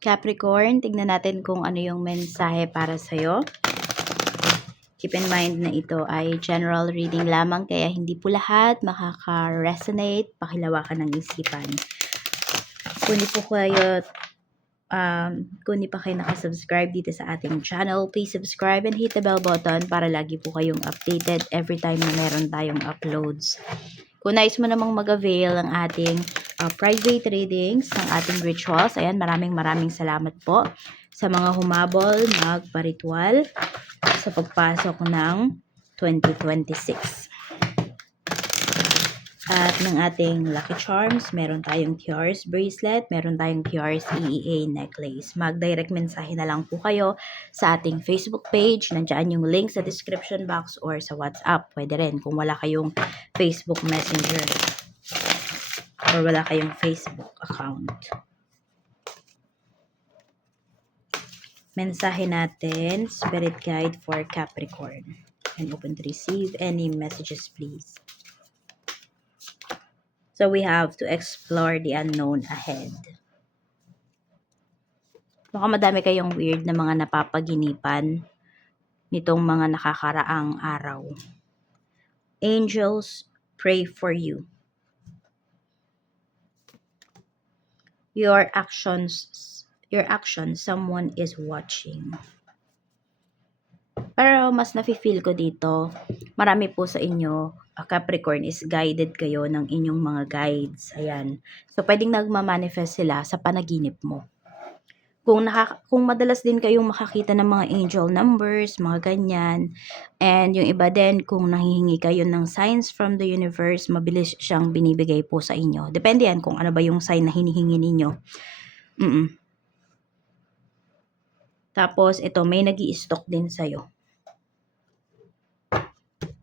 Capricorn, tignan natin kung ano yung mensahe para sa'yo. Keep in mind na ito ay general reading lamang, kaya hindi po lahat makaka-resonate. Pakilawakan ng isipan. Kung hindi pa kayo nakasubscribe dito sa ating channel, please subscribe and hit the bell button para lagi po kayong updated every time na meron tayong uploads. Kung nais mo namang mag-avail ng ating private readings, ng ating rituals, ayan, maraming salamat po sa mga humabol, magparitual sa pagpasok ng 2026. At ng ating Lucky Charms, meron tayong Tiaras bracelet, meron tayong Tiaras EEA necklace. Mag-direct mensahe na lang po kayo sa ating Facebook page. Nandiyan yung link sa description box or sa WhatsApp. Pwede rin kung wala kayong Facebook Messenger or wala kayong Facebook account. Mensahe natin, Spirit Guide for Capricorn. And open to receive any messages, please. So we have to explore the unknown ahead. Baka madami kayong weird na mga napapaginipan nitong mga nakakaraang araw. Angels pray for you. Your actions, someone is watching. Pero mas nafe-feel ko dito, marami po sa inyo, Capricorn, is guided kayo ng inyong mga guides. Ayan. So, pwedeng nagmamanifest sila sa panaginip mo. Kung madalas din kayong makakita ng mga angel numbers, mga ganyan, and yung iba din, kung nahihingi kayo ng signs from the universe, mabilis siyang binibigay po sa inyo. Depende yan kung ano ba yung sign na hinihingi ninyo. Tapos, ito, may nag-i-stock din sa'yo.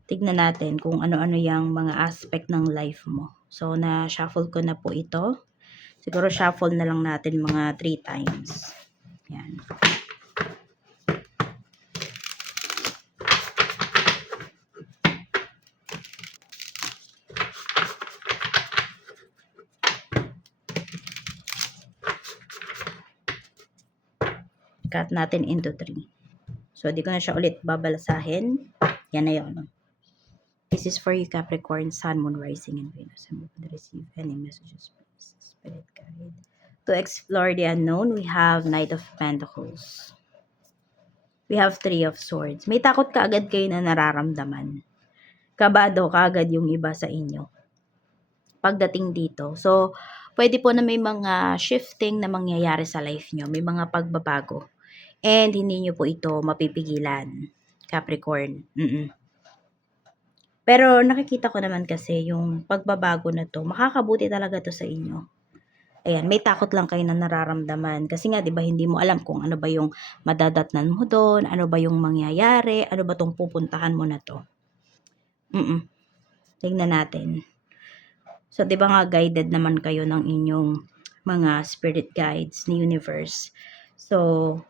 Tignan natin kung ano-ano yung mga aspect ng life mo. So, na-shuffle ko na po ito. Siguro shuffle na lang natin mga 3 times. Yan. Cut natin into 3. So, di ko na siya ulit babalasahin. Yan na yun. This is for you, Capricorn, Sun, Moon, Rising, and Venus. I'm going to receive any messages, please. Spirit guide. To explore the unknown, we have Knight of Pentacles. We have 3 of Swords. May takot kaagad kayo na nararamdaman. Kabado kaagad yung iba sa inyo pagdating dito. So, pwede po na may mga shifting na mangyayari sa life nyo. May mga pagbabago. And hindi nyo po ito mapipigilan, Capricorn. Pero nakikita ko naman kasi yung pagbabago na to, makakabuti talaga to sa inyo. Ayan, may takot lang kayo na nararamdaman. Kasi nga, di ba, hindi mo alam kung ano ba yung madadatnan mo doon, ano ba yung mangyayari, ano ba tong pupuntahan mo na to. Tingnan natin. So, di ba nga, guided naman kayo ng inyong mga spirit guides ni universe. So,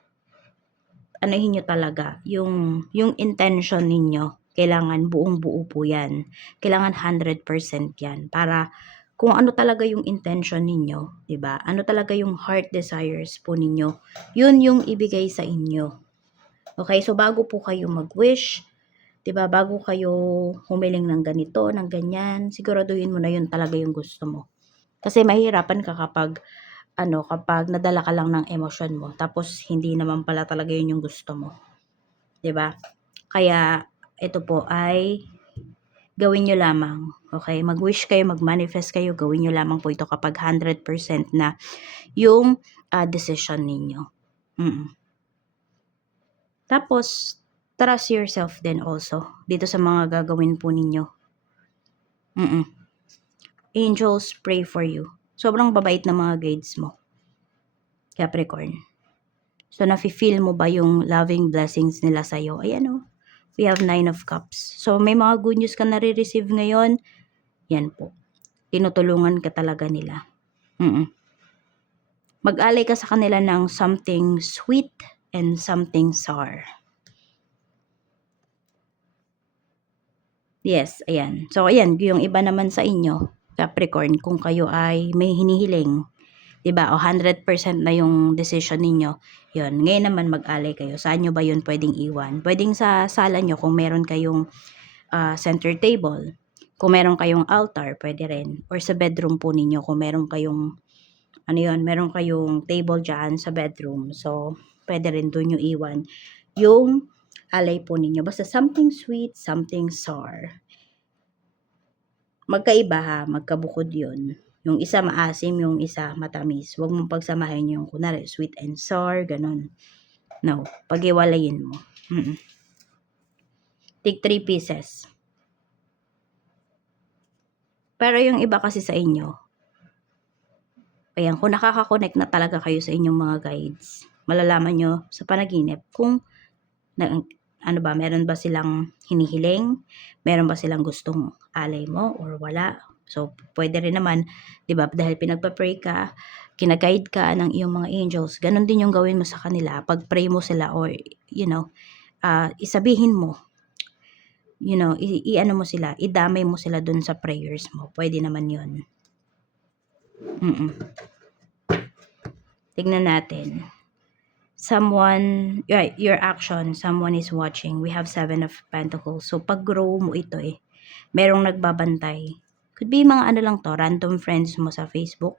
anuhin nyo talaga, yung intention ninyo, kailangan buong-buo po yan. Kailangan 100% yan. Para kung ano talaga yung intention ninyo, 'di ba? Ano talaga yung heart desires po ninyo, yun yung ibigay sa inyo. Okay, so bago po kayo mag-wish, 'di ba? Bago kayo humiling ng ganito, ng ganyan, siguraduhin mo na yun talaga yung gusto mo. Kasi mahirapan ka kapag kapag nadala ka lang ng emosyon mo, tapos hindi naman pala talaga yun yung gusto mo. 'Di ba? Kaya ito po ay gawin nyo lamang. Okay? Mag-wish kayo, mag-manifest kayo, gawin nyo lamang po ito kapag 100% na yung decision ninyo. Tapos, trust yourself din also dito sa mga gagawin po ninyo. Angels pray for you. Sobrang babait na mga guides mo, Capricorn. So, nafe-feel mo ba yung loving blessings nila sa'yo? Ayan o. We have 9 of Cups. So, may mga good news ka nare-receive ngayon. Yan po. Tinutulungan ka talaga nila. Mag-alay ka sa kanila ng something sweet and something sour. Yes, ayan. So, ayan. Yung iba naman sa inyo, Capricorn, kung kayo ay may hinihiling, 'Di ba? O 100% na yung decision ninyo. Yun. Ngayon naman mag-alay kayo. Saan nyo ba yun pwedeng iwan? Pwedeng sa sala nyo kung meron kayong center table. Kung meron kayong altar, pwede rin. Or sa bedroom po ninyo kung meron kayong meron kayong table dyan sa bedroom. So, pwede rin doon yung iwan yung alay po ninyo. Basta something sweet, something sour. Magkaiba ha, magkabukod yun. Yung isa maasim, yung isa matamis. Huwag mong pagsamahin yung kunwari sweet and sour, ganun. No, pag-iwalayin mo. Take 3 pieces. Pero yung iba kasi sa inyo, ayan, kung nakaka-connect na talaga kayo sa inyong mga guides, malalaman nyo sa panaginip kung meron ba silang hinihiling, meron ba silang gustong alay mo or wala. So, pwede rin naman, 'di ba, dahil pinagpa-pray ka, kina-guide ka ng iyong mga angels, ganun din yung gawin mo sa kanila. Pag-pray mo sila or, isabihin mo, i-ano mo sila, idamay mo sila dun sa prayers mo. Pwede naman yun. Tignan natin. Your action, someone is watching. We have 7 of Pentacles. So, pag-grow mo ito merong nagbabantay. Could be mga lang to, random friends mo sa Facebook.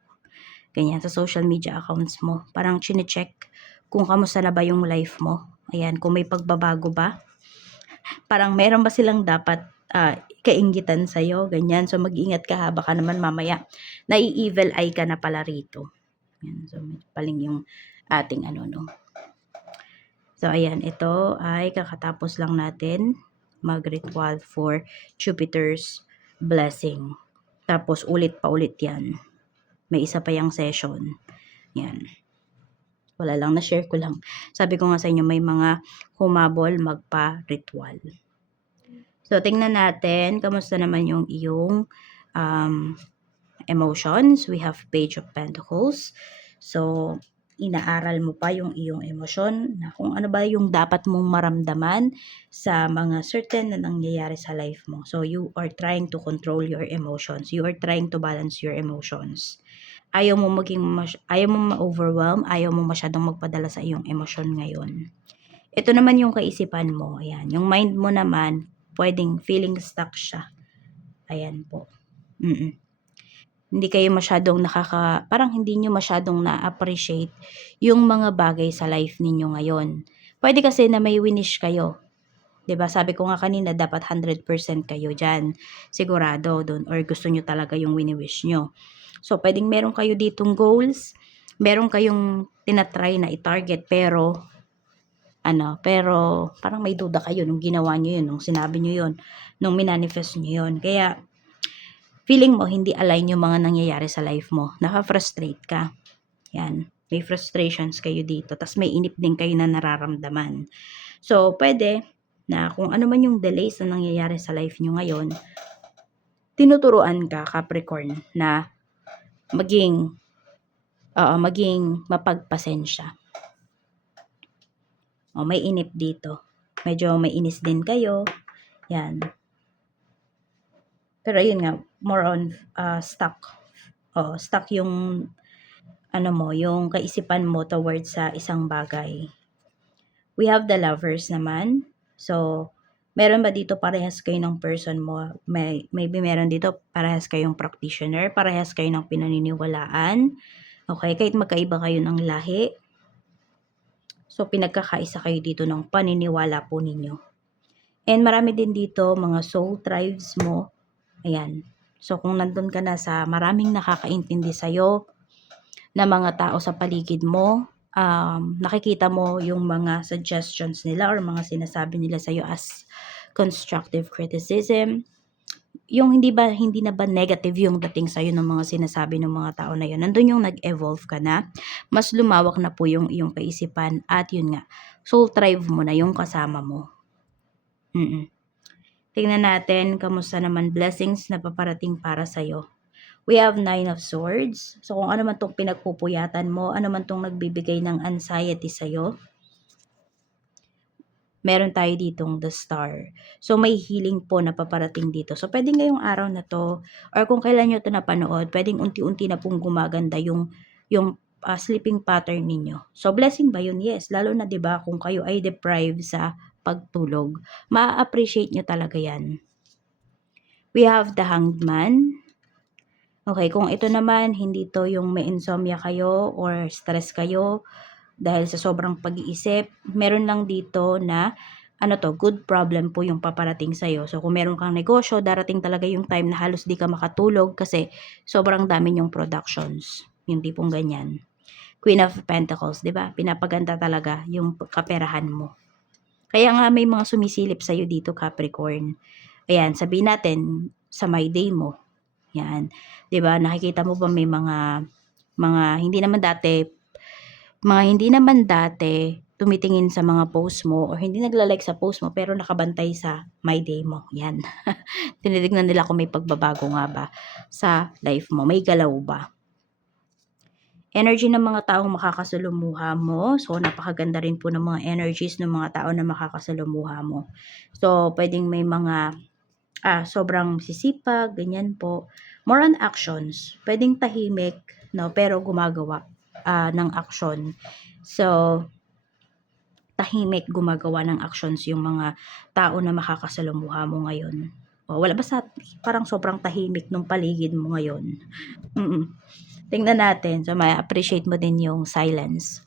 Ganyan, sa social media accounts mo. Parang chine-check kung kamusta na ba yung life mo. Ayan, kung may pagbabago ba. Parang meron ba silang dapat kainggitan sa'yo, ganyan. So, mag-ingat ka ha, baka naman mamaya nai-evil eye ka na pala rito. Yan, so, paling yung ating So, ayan, ito ay kakatapos lang natin mag-ritual for Jupiter's blessing. Tapos, ulit pa ulit yan. May isa pa yung session. Yan. Wala lang, na-share ko lang. Sabi ko nga sa inyo, may mga humabol magpa-ritual. So, tingnan natin, kamusta naman yung iyong emotions. We have Page of Pentacles. So, inaaral mo pa yung iyong emosyon na kung ano ba yung dapat mong maramdaman sa mga certain na nangyayari sa life mo. So, you are trying to control your emotions. You are trying to balance your emotions. Ayaw mo ma-overwhelm, ayaw mo masyadong magpadala sa iyong emosyon ngayon. Ito naman yung kaisipan mo. Ayan. Yung mind mo naman, pwedeng feeling stuck siya. Ayan po. Hindi kayo masyadong parang hindi nyo masyadong na-appreciate yung mga bagay sa life ninyo ngayon. Pwede kasi na may winish kayo. 'Di ba? Sabi ko nga kanina, dapat 100% kayo dyan. Sigurado doon or gusto nyo talaga yung wini-wish nyo. So, pwedeng meron kayo ditong goals, meron kayong tinatry na i-target pero parang may duda kayo nung ginawa nyo yun, nung sinabi nyo yun, nung minanifest nyo yun. Kaya, feeling mo hindi align yung mga nangyayari sa life mo. Naka-frustrate ka. Yan. May frustrations kayo dito. Tas may inip din kayo na nararamdaman. So, pwede na kung ano man yung delays na nangyayari sa life nyo ngayon, tinuturuan ka, Capricorn, na maging mapagpasensya. O, may inip dito. Medyo may inis din kayo. Yan. Pero yun nga, more on stuck. Stuck yung yung kaisipan mo towards sa isang bagay. We have the Lovers naman. So, meron ba dito parehas kayo ng person mo? Maybe meron dito parehas kayong practitioner, parehas kayo ng pinaniniwalaan. Okay, kahit magkaiba kayo ng lahi. So, pinagkakaisa kayo dito ng paniniwala po ninyo. And marami din dito mga soul tribes mo. Ayan. So, kung nandun ka na sa maraming nakakaintindi sa'yo, na mga tao sa paligid mo, nakikita mo yung mga suggestions nila or mga sinasabi nila sa'yo as constructive criticism. Yung hindi na ba negative yung dating sa'yo ng mga sinasabi ng mga tao na yun. Nandun yung nag-evolve ka na. Mas lumawak na po yung iyong kaisipan at yun nga, soul tribe mo na yung kasama mo. Tingnan natin, kamusta naman blessings na paparating para sa'yo. We have 9 of Swords. So, kung ano man itong pinagpupuyatan mo, ano man itong nagbibigay ng anxiety sa'yo, meron tayo ditong the Star. So, may healing po na paparating dito. So, pwedeng ngayong araw na to, or kung kailan nyo ito napanood, pwedeng unti-unti na pong gumaganda yung yung sleeping pattern ninyo. So, blessing ba yun? Yes. Lalo na 'di ba kung kayo ay deprived sa pagtulog, ma-appreciate nyo talaga yan. We have the Hanged Man. Okay, kung ito naman, hindi to yung may insomnia kayo or stress kayo dahil sa sobrang pag-iisip, meron lang dito na good problem po yung paparating sa'yo. So, kung meron kang negosyo, darating talaga yung time na halos di ka makatulog kasi sobrang dami yung productions. Yung tipong ganyan. Queen of Pentacles, di ba? Pinapaganda talaga yung kaperahan mo. Kaya nga may mga sumisilip sa'yo dito, Capricorn. Ayan, sabihin natin, sa my day mo. Yan. Di ba? Nakikita mo ba may mga hindi naman dati tumitingin sa mga post mo o hindi nagla-like sa post mo pero nakabantay sa my day mo. Yan. Tinitignan nila kung may pagbabago nga ba sa life mo. May galaw ba? Energy ng mga taong makakasalumuha mo. So, napakaganda rin po ng mga energies ng mga tao na makakasalumuha mo. So, pwedeng may mga sobrang sisipag, ganyan po. More on actions. Pwedeng tahimik, no, pero gumagawa ng action. So, tahimik gumagawa ng actions yung mga tao na makakasalumuha mo ngayon. Wala basta parang sobrang tahimik ng paligid mo ngayon. Tingnan natin. So, may appreciate mo din yung silence.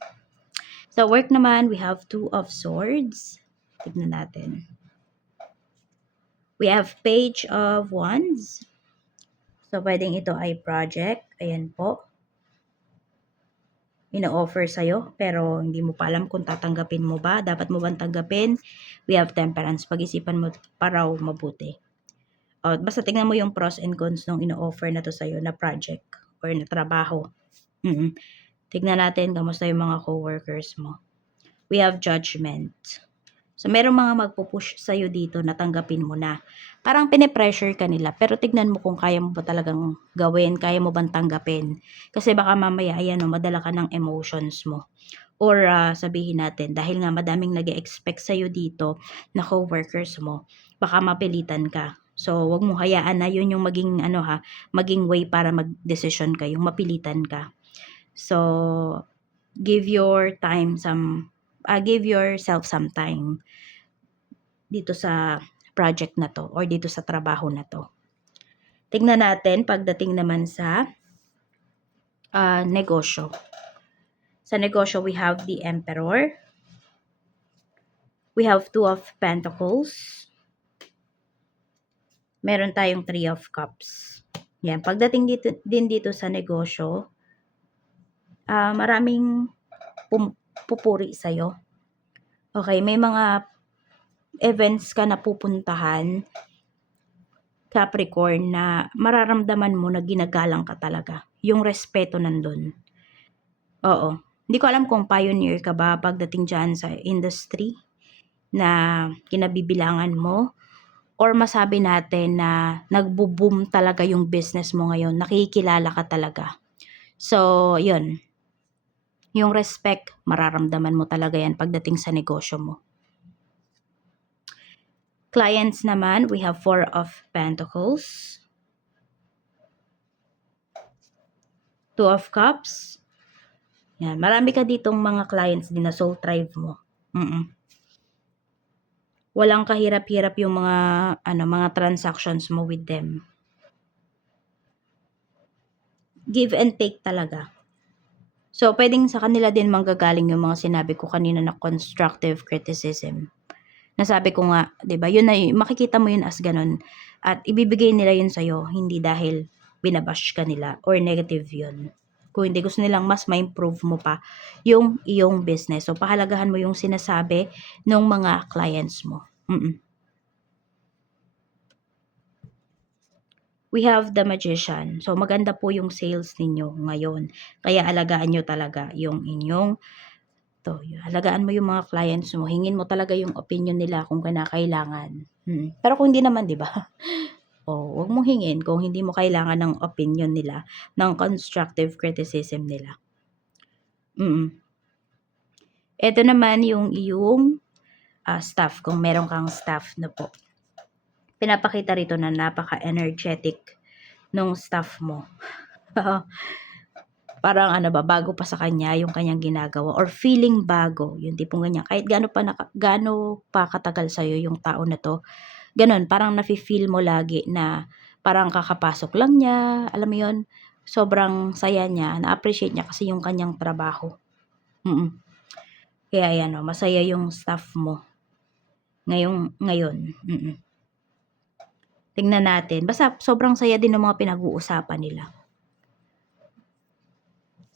Sa work naman, we have 2 of Swords. Tingnan natin. We have Page of Wands. So, pwedeng ito ay project. Ayan po. Ino-offer sa'yo, pero hindi mo pa alam kung tatanggapin mo ba. Dapat mo bang tanggapin? We have Temperance. Pag-isipan mo para mabuti. Basta tingnan mo yung pros and cons nung ino-offer na to sa'yo na project or na trabaho. Tignan natin kamusta yung mga co-workers mo. We have Judgment. So, merong mga magpupush sa'yo dito na tanggapin mo na. Parang pinipressure ka nila, pero tignan mo kung kaya mo ba talagang gawin, kaya mo bang tanggapin. Kasi baka mamaya, madala ka ng emotions mo. Or sabihin natin, dahil nga madaming nag-expect sa'yo dito na co-workers mo, baka mapilitan ka. So, wag mo hayaan na yun yung maging way para mag-decision ka, yung mapilitan ka. So, give yourself some time dito sa project na to or dito sa trabaho na to. Tingnan natin pagdating naman sa negosyo. Sa negosyo, we have the Emperor. We have 2 of Pentacles. Meron tayong 3 of Cups. Yan. Pagdating dito sa negosyo, maraming pupuri sa'yo. Okay, may mga events ka na pupuntahan, Capricorn, na mararamdaman mo na ginagalang ka talaga. Yung respeto nandun. Oo. Hindi ko alam kung pioneer ka ba pagdating dyan sa industry na kinabibilangan mo, or masabi natin na nagbo-boom talaga yung business mo ngayon, nakikilala ka talaga. So, yun. Yung respect, mararamdaman mo talaga yan pagdating sa negosyo mo. Clients naman, we have 4 of Pentacles. 2 of Cups. Yan, marami ka ditong mga clients din na soul tribe mo. Walang kahirap-hirap yung mga transactions mo with them. Give and take talaga. So, pwedeng sa kanila din manggagaling yung mga sinabi ko kanina na constructive criticism. Nasabi ko nga, 'di ba? Yun na makikita mo yun as ganun. At ibibigay nila yun sa'yo, hindi dahil binabash ka nila or negative yun. Kung hindi, gusto nilang mas ma-improve mo pa yung iyong business. So, pahalagahan mo yung sinasabi ng mga clients mo. We have the Magician. So, maganda po yung sales ninyo ngayon. Kaya alagaan nyo talaga yung inyong alagaan mo yung mga clients mo. Hingin mo talaga yung opinion nila kung kinakailangan. Pero kung hindi naman, di ba? Wag mong hingin kung hindi mo kailangan ng opinion nila, ng constructive criticism nila. Ito naman yung iyong staff, kung meron kang staff na po. Pinapakita rito na napaka-energetic nung staff mo. Parang ano ba, bago pa sa kanya yung kanyang ginagawa or feeling bago, yung tipong ganyan. Kahit gaano pa katagal sa'yo yung tao na 'to, gano'n parang nafi-feel mo lagi na parang kakapasok lang niya, alam mo 'yun, sobrang saya niya, na-appreciate niya kasi yung kanyang trabaho. Kaya ayan, oh, masaya yung staff mo ngayon. Tingnan natin, basta sobrang saya din ng mga pinag-uusapan nila.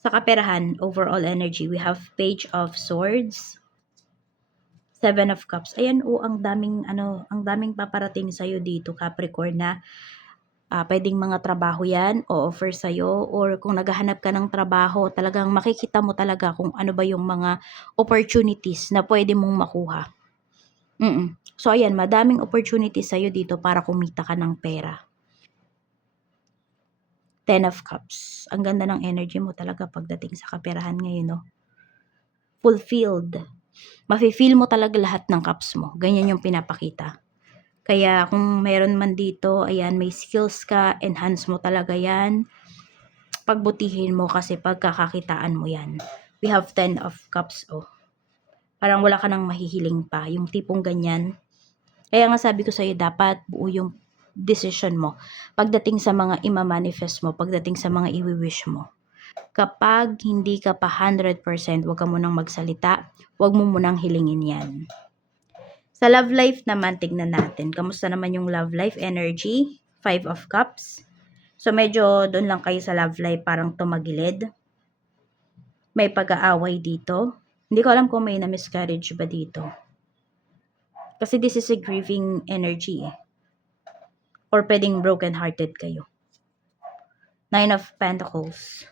Sa kaperahan, overall energy, we have Page of Swords, Seven of Cups. Ayan, ang daming paparating sa'yo dito, Capricorn, na puwedeng mga trabaho 'yan, o-offer sa'yo, or kung naghahanap ka ng trabaho, talagang makikita mo talaga kung ano ba yung mga opportunities na puwede mong makuha. So ayan, madaming opportunities sa'yo dito para kumita ka ng pera. Ten of Cups. Ang ganda ng energy mo talaga pagdating sa kaperahan ngayon, 'no. Fulfilled. Mafi-feel mo talaga lahat ng cups mo, ganyan yung pinapakita. Kaya kung meron man dito, ayan, may skills ka, enhance mo talaga 'yan. Pagbutihin mo kasi pagkakakitaan mo 'yan. We have Ten of Cups, oh. Parang wala ka ng mahihiling pa, yung tipong ganyan. Kaya nga sabi ko sa'yo, dapat buo yung decision mo pagdating sa mga ima-manifest mo, pagdating sa mga iwi-wish mo. Kapag hindi ka pa 100%, huwag ka munang magsalita, huwag mo munang hilingin 'yan. Sa love life naman, tignan natin. Kamusta naman yung love life energy? Five of Cups. So, medyo doon lang kayo sa love life, parang tumagilid. May pag-aaway dito. Hindi ko alam kung may na-miscarriage ba dito. Kasi this is a grieving energy, eh. Or pwedeng broken-hearted kayo. Nine of Pentacles.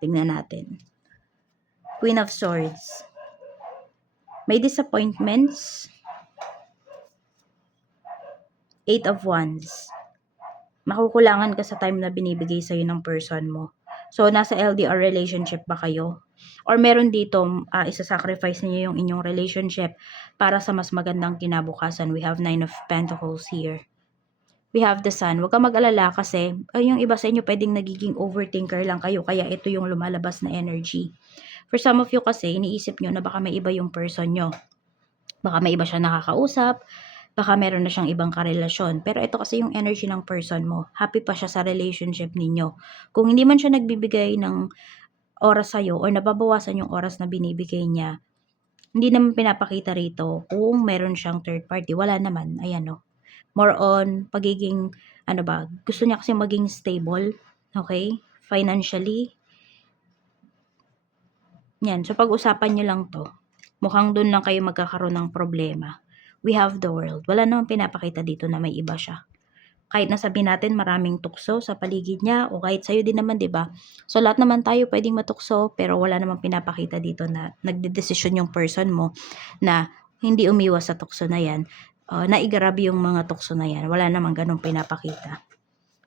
Tingnan natin. Queen of Swords. May disappointments. Eight of Wands. Makukulangan ka sa time na binibigay sa'yo ng person mo. So, nasa LDR relationship ba kayo? Or meron dito, isa-sacrifice niyo yung inyong relationship para sa mas magandang kinabukasan. We have Nine of Pentacles here. We have the Sun. Huwag ka mag-alala kasi yung iba sa inyo pwedeng nagiging overthinker lang kayo, kaya ito yung lumalabas na energy. For some of you kasi, iniisip nyo na baka may iba yung person nyo. Baka may iba siya nakakausap, baka meron na siyang ibang karelasyon. Pero ito kasi yung energy ng person mo. Happy pa siya sa relationship ninyo. Kung hindi man siya nagbibigay ng oras sa'yo or nababawasan yung oras na binibigay niya, hindi naman pinapakita rito kung meron siyang third party. Wala naman. Ayan, no. More on pagiging, gusto niya kasi maging stable, okay? Financially. Yan. So, pag-usapan nyo lang to. Mukhang doon lang kayo magkakaroon ng problema. We have the world. Wala namang pinapakita dito na may iba siya. Kahit nasabihin natin maraming tukso sa paligid niya, o kahit sa'yo din naman, 'di ba? So, lahat naman tayo pwedeng matukso, pero wala namang pinapakita dito na nagdedesisyon yung person mo na hindi umiwas sa tukso na yan, naigrabe yung mga tukso na yan. Wala namang ganong pinapakita.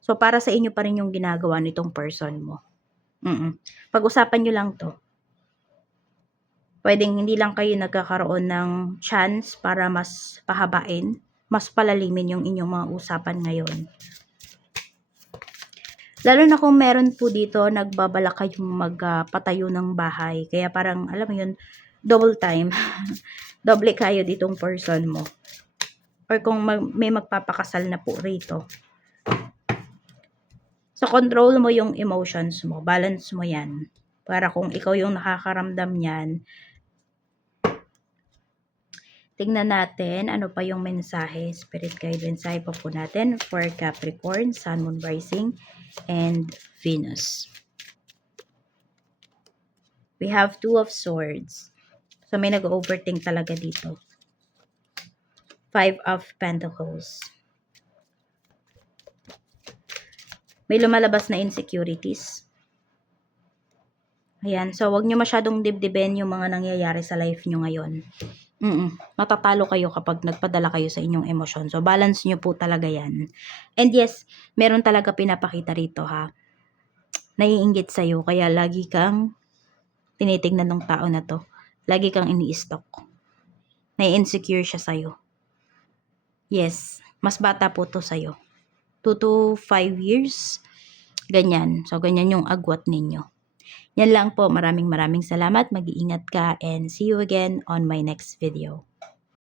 So, para sa inyo pa rin yung ginagawa nitong person mo. Pag-usapan nyo lang to. Pwedeng hindi lang kayo nagkakaroon ng chance para mas pahabain, mas palalimin yung inyong mga usapan ngayon. Lalo na kung meron po dito, nagbabalak kayong magpatayo ng bahay. Kaya parang, alam mo yun, double time. Doble kayo ditong person mo. Or kung may magpapakasal na po rito. So, control mo yung emotions mo. Balance mo yan. Para kung ikaw yung nakakaramdam yan, tingnan natin ano pa yung mensahe, spirit guide mensahe pa po natin for Capricorn, Sun, Moon, Rising, and Venus. We have Two of Swords. So, may nag-overthink talaga dito. Five of Pentacles. May lumalabas na insecurities. Ayan. So, wag nyo masyadong dibdibin yung mga nangyayari sa life nyo ngayon. Matatalo kayo kapag nagpadala kayo sa inyong emosyon. So, balance nyo po talaga yan. And yes, meron talaga pinapakita rito, ha. Naiinggit sa'yo, kaya lagi kang tinitignan ng tao na to. Lagi kang ini-stalk. Nai-insecure siya sa'yo. Yes, mas bata po to sa'yo. 2 to 5 years. Ganyan. So, ganyan yung agwat ninyo. Yan lang po. Maraming salamat. Mag-iingat ka and see you again on my next video.